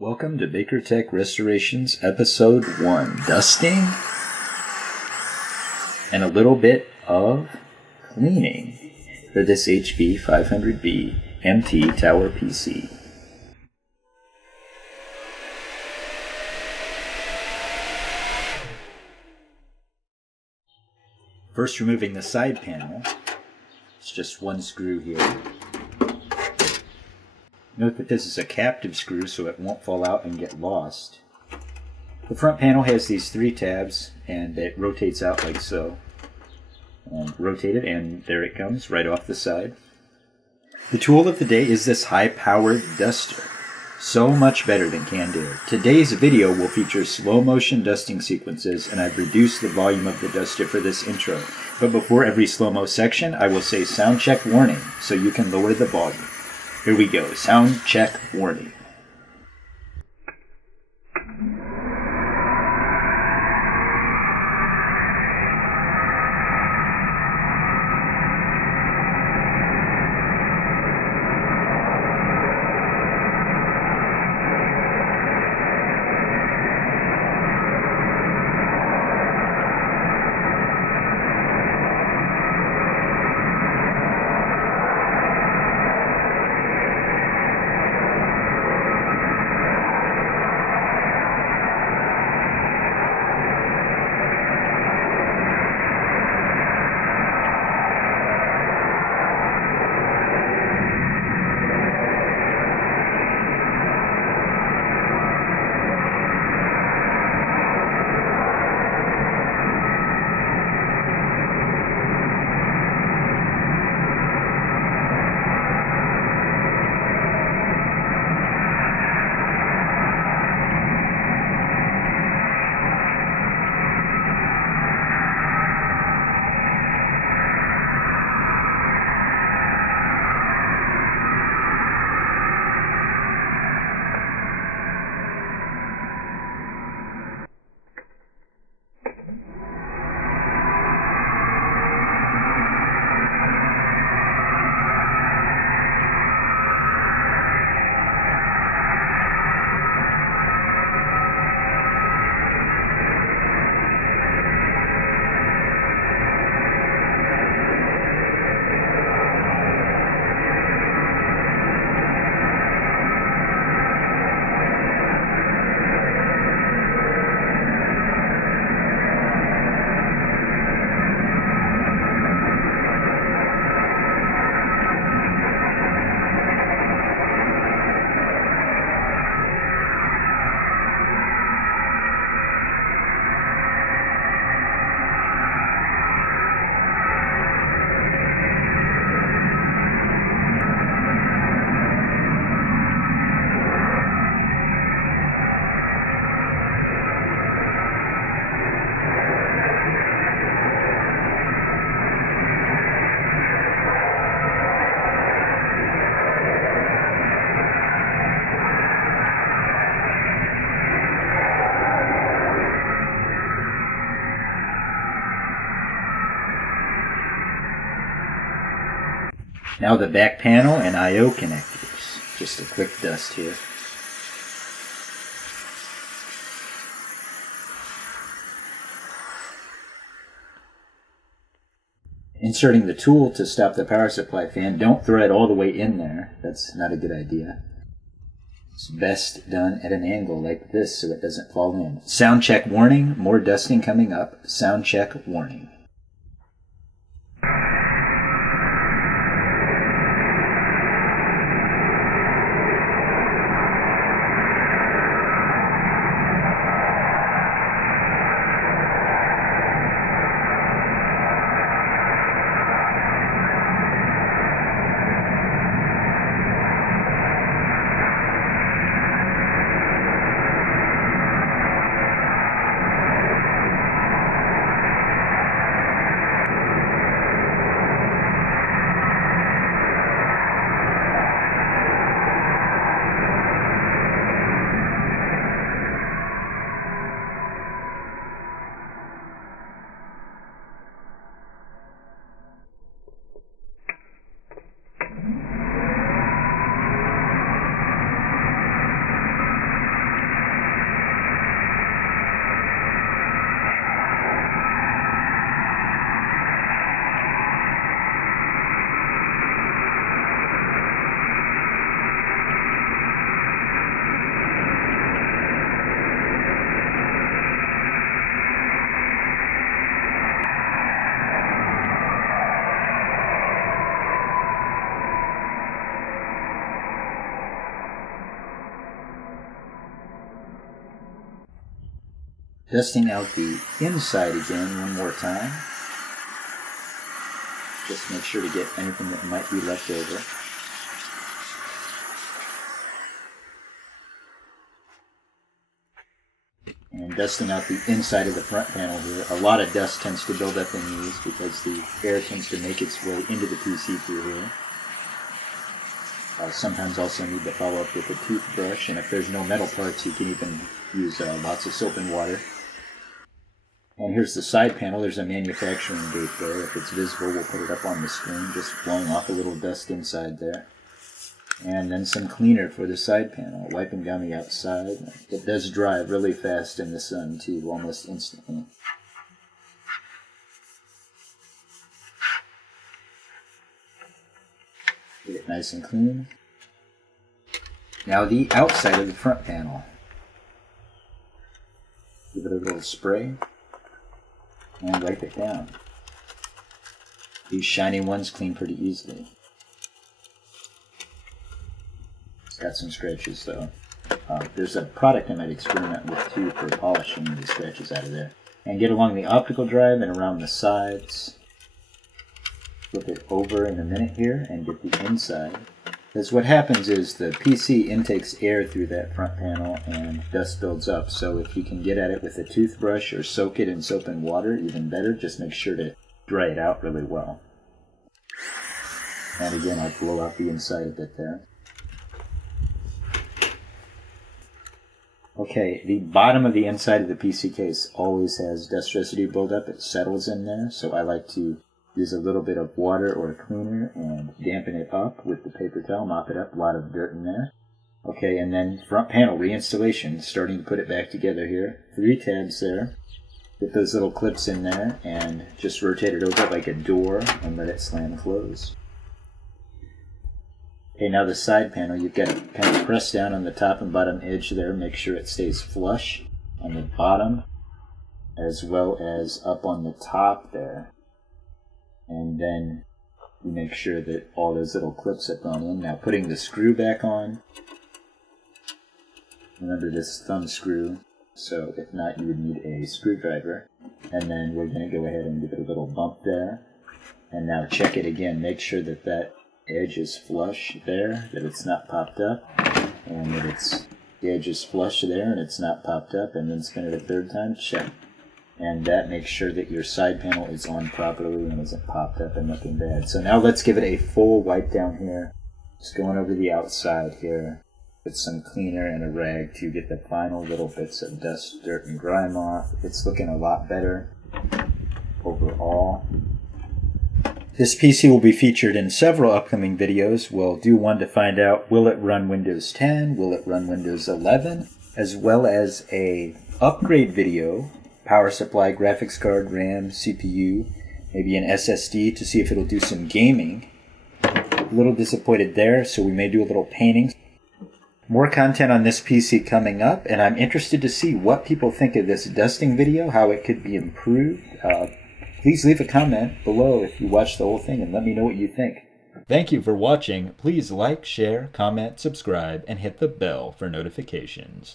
Welcome to Baker Tech Restorations Episode 1, Dusting and a little bit of cleaning for this HP 500B MT Tower PC. First, removing the side panel. It's just one screw here. Note that this is a captive screw, so it won't fall out and get lost. The front panel has these 3 tabs, and it rotates out like so. And rotate it, and there it comes, right off the side. The tool of the day is this high-powered duster. So much better than canned air. Today's video will feature slow-motion dusting sequences, and I've reduced the volume of the duster for this intro. But before every slow-mo section, I will say sound check warning, so you can lower the volume. Here we go. Sound check warning. Now the back panel and I/O connectors. Just a quick dust here. Inserting the tool to stop the power supply fan. Don't throw it all the way in there. That's not a good idea. It's best done at an angle like this so it doesn't fall in. Sound check warning. More dusting coming up. Sound check warning. Dusting out the inside again one more time. Just make sure to get anything that might be left over. And dusting out the inside of the front panel here. A lot of dust tends to build up in these because the air tends to make its way into the PC through here. Sometimes also need to follow up with a toothbrush, and if there's no metal parts, you can even use lots of soap and water. And here's the side panel. There's a manufacturing date there. If it's visible, we'll put it up on the screen, just blowing off a little dust inside there. And then some cleaner for the side panel, wiping down the outside. It does dry really fast in the sun too, almost instantly. Get it nice and clean. Now the outside of the front panel. Give it a little spray and wipe it down. These shiny ones clean pretty easily. It's got some scratches though. There's a product I might experiment with too for polishing the scratches out of there. And get along the optical drive and around the sides. Flip it over in a minute here and get the inside. Because what happens is the PC intakes air through that front panel and dust builds up. So if you can get at it with a toothbrush or soak it in soap and water, even better. Just make sure to dry it out really well. And again, I'll blow out the inside a bit there. Okay, the bottom of the inside of the PC case always has dust residue buildup. It settles in there, so I like to use a little bit of water or a cleaner and dampen it up with the paper towel, mop it up, a lot of dirt in there. Okay, and then front panel reinstallation, starting to put it back together here. 3 tabs there. Get those little clips in there and just rotate it over like a door and let it slam close. Okay, now the side panel, you've got to kind of press down on the top and bottom edge there, make sure it stays flush on the bottom as well as up on the top there. And then you make sure that all those little clips have gone in. Now putting the screw back on. Remember this thumb screw, so if not you would need a screwdriver. And then we're going to go ahead and give it a little bump there. And now check it again, make sure that that edge is flush there, that it's not popped up, and that the edge is flush there and it's not popped up, and then spin it a 3rd time, check. And that makes sure that your side panel is on properly and isn't popped up and looking bad. So now let's give it a full wipe down here. Just going over the outside here with some cleaner and a rag to get the final little bits of dust, dirt, and grime off. It's looking a lot better overall. This PC will be featured in several upcoming videos. We'll do one to find out, will it run Windows 10, will it run Windows 11, as well as a upgrade video, power supply, graphics card, RAM, CPU, maybe an SSD to see if it'll do some gaming. A little disappointed there, so we may do a little painting. More content on this PC coming up, and I'm interested to see what people think of this dusting video, how it could be improved. Please leave a comment below if you watched the whole thing and let me know what you think. Thank you for watching. Please like, share, comment, subscribe, and hit the bell for notifications.